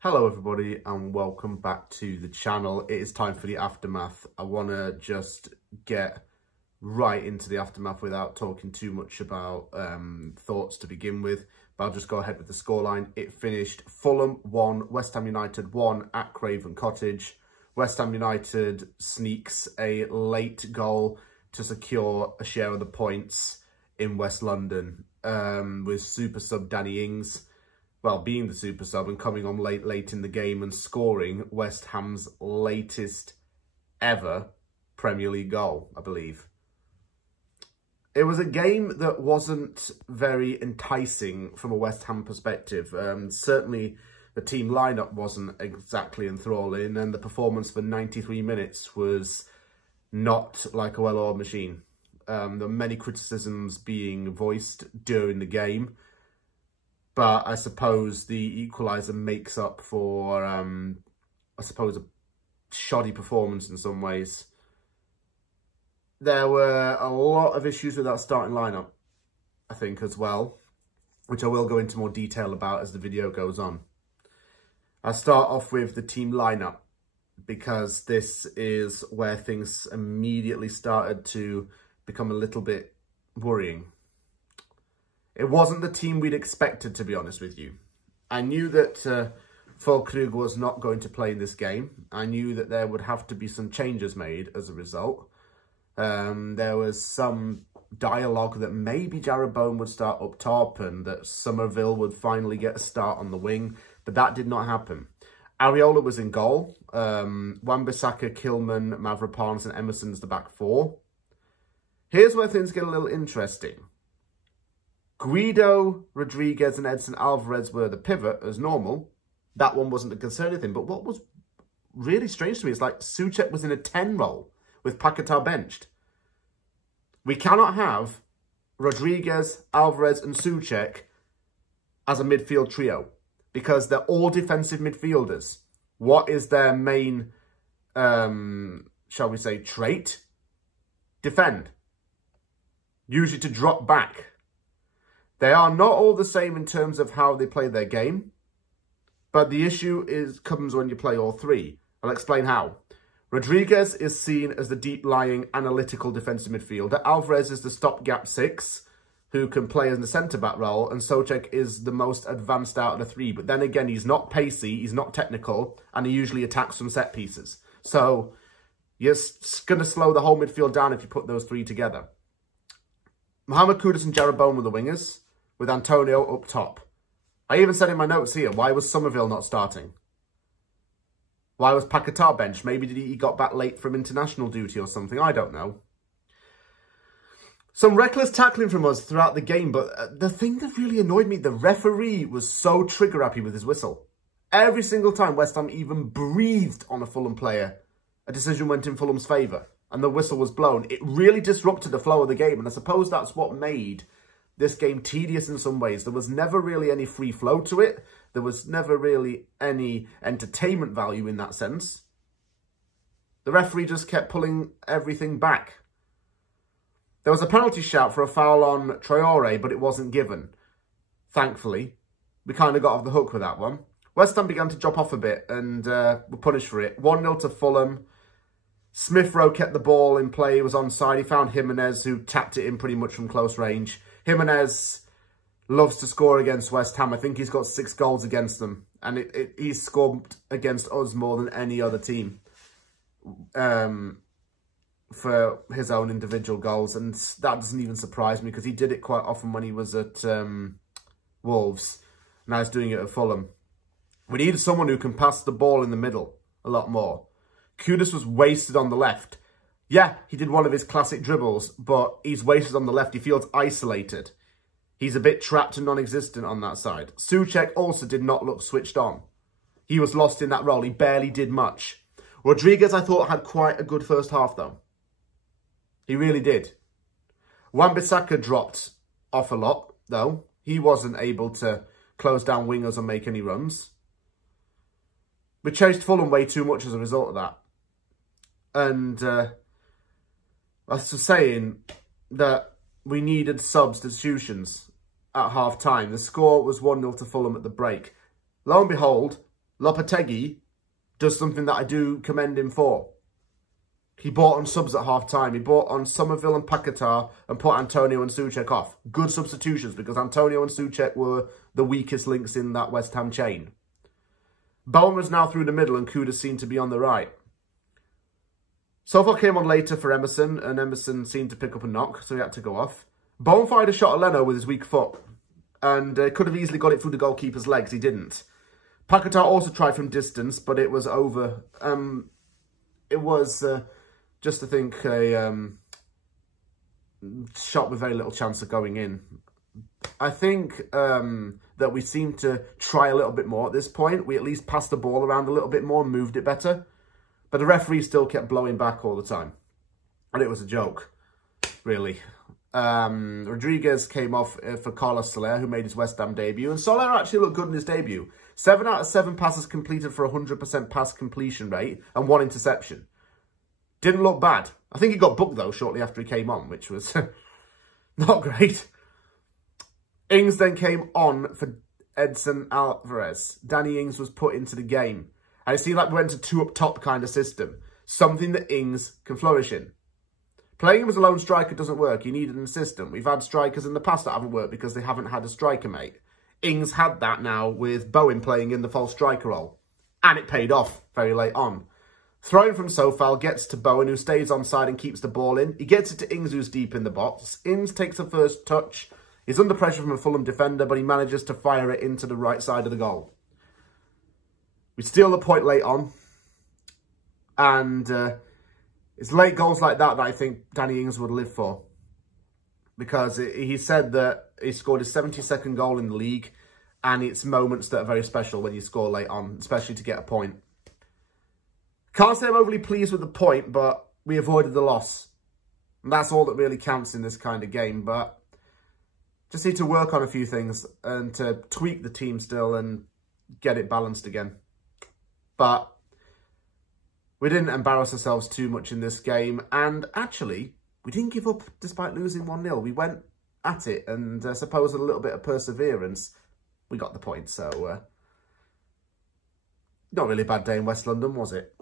Hello everybody and welcome back to the channel. It is time for the aftermath. I want to just get right into the aftermath without talking too much about thoughts to begin with, but I'll just go ahead with the scoreline. It finished Fulham 1, West Ham United 1 at Craven Cottage. West Ham United sneaks a late goal to secure a share of the points in West London with super sub Danny Ings. Well, being the super sub and coming on late in the game and scoring West Ham's latest ever Premier League goal, I believe. It was a game that wasn't very enticing from a West Ham perspective. Certainly the team lineup wasn't exactly enthralling, and the performance for 93 minutes was not like a well-oiled machine. There were many criticisms being voiced during the game, but I suppose the equaliser makes up for, I suppose, a shoddy performance in some ways. There were a lot of issues with that starting lineup, I think, as well, which I will go into more detail about as the video goes on. I'll start off with the team lineup, because this is where things immediately started to become a little bit worrying. It wasn't the team we'd expected, to be honest with you. I knew that Fulham was not going to play in this game. I knew that there would have to be some changes made as a result. There was some dialogue that maybe Jarrod Bowen would start up top and that Somerville would finally get a start on the wing, but that did not happen. Areola was in goal. Wan-Bissaka, Kilman, Mavropanos and Emerson's the back four. Here's where things get a little interesting. Guido, Rodriguez and Edson Alvarez were the pivot as normal. That one wasn't a concerning thing. But what was really strange to me is like Souček was in a 10 role with Paquetá benched. We cannot have Rodriguez, Alvarez and Souček as a midfield trio because they're all defensive midfielders. What is their main, shall we say, trait? Defend. Usually to drop back. They are not all the same in terms of how they play their game, but the issue comes when you play all three. I'll explain how. Rodriguez is seen as the deep-lying, analytical defensive midfielder. Alvarez is the stopgap six, who can play in the centre-back role, and Souček is the most advanced out of the three. But then again, he's not pacey, he's not technical, and he usually attacks from set pieces. So you're going to slow the whole midfield down if you put those three together. Mohamed Kudus and Jarrod Bowen were the wingers, with Antonio up top. I even said in my notes here, why was Somerville not starting? Why was Paquetá benched? Maybe he got back late from international duty or something. I don't know. Some reckless tackling from us throughout the game, but the thing that really annoyed me, the referee was so trigger happy with his whistle. Every single time West Ham even breathed on a Fulham player, a decision went in Fulham's favour and the whistle was blown. It really disrupted the flow of the game, and I suppose that's what made this game tedious in some ways. There was never really any free flow to it. There was never really any entertainment value in that sense. The referee just kept pulling everything back. There was a penalty shout for a foul on Traore, but it wasn't given. Thankfully, we kind of got off the hook with that one. West Ham began to drop off a bit and were punished for it. 1-0 to Fulham. Smith Rowe kept the ball in play. He was onside. He found Jimenez, who tapped it in pretty much from close range. Jimenez loves to score against West Ham. I think he's got 6 goals against them. And he's scored against us more than any other team for his own individual goals. And that doesn't even surprise me because he did it quite often when he was at Wolves. Now he's doing it at Fulham. We need someone who can pass the ball in the middle a lot more. Kudus was wasted on the left. Yeah, he did one of his classic dribbles, but he's wasted on the left. He feels isolated. He's a bit trapped and non-existent on that side. Souček also did not look switched on. He was lost in that role. He barely did much. Rodriguez, I thought, had quite a good first half, though. He really did. Wan-Bissaka dropped off a lot, though. He wasn't able to close down wingers and make any runs. We chased Fulham way too much as a result of that. And I was saying that we needed substitutions at half-time. The score was 1-0 to Fulham at the break. Lo and behold, Lopetegui does something that I do commend him for. He bought on subs at half-time. He bought on Somerville and Paquetá and put Antonio and Souček off. Good substitutions because Antonio and Souček were the weakest links in that West Ham chain. Bowen was now through the middle and Kudus seemed to be on the right. Sofal came on later for Emerson and Emerson seemed to pick up a knock, so he had to go off. Bowen fired a shot at Leno with his weak foot and could have easily got it through the goalkeeper's legs. He didn't. Paquetá also tried from distance, but it was over. It was, just to think, a shot with very little chance of going in. I think that we seem to try a little bit more at this point. We at least passed the ball around a little bit more and moved it better. But the referee still kept blowing back all the time. And it was a joke, really. Rodriguez came off for Carlos Soler, who made his West Ham debut. And Soler actually looked good in his debut. 7 out of 7 passes completed for 100% pass completion rate and 1 interception. Didn't look bad. I think he got booked, though, shortly after he came on, which was not great. Ings then came on for Edson Alvarez. Danny Ings was put into the game. And it seemed like we went to 2 up top kind of system. Something that Ings can flourish in. Playing him as a lone striker doesn't work. You need an assistant. We've had strikers in the past that haven't worked because they haven't had a striker mate. Ings had that now with Bowen playing in the false striker role. And it paid off very late on. Throwing from Sofal gets to Bowen, who stays onside and keeps the ball in. He gets it to Ings, who's deep in the box. Ings takes the first touch. He's under pressure from a Fulham defender, but he manages to fire it into the right side of the goal. We steal the point late on. And it's late goals like that I think Danny Ings would live for. Because he said that he scored his 72nd goal in the league. And it's moments that are very special when you score late on, especially to get a point. Can't say I'm overly pleased with the point, but we avoided the loss. And that's all that really counts in this kind of game. But just need to work on a few things and to tweak the team still and get it balanced again. But we didn't embarrass ourselves too much in this game. And actually, we didn't give up despite losing 1-0. We went at it and I suppose with a little bit of perseverance, we got the point. So, not really a bad day in West London, was it?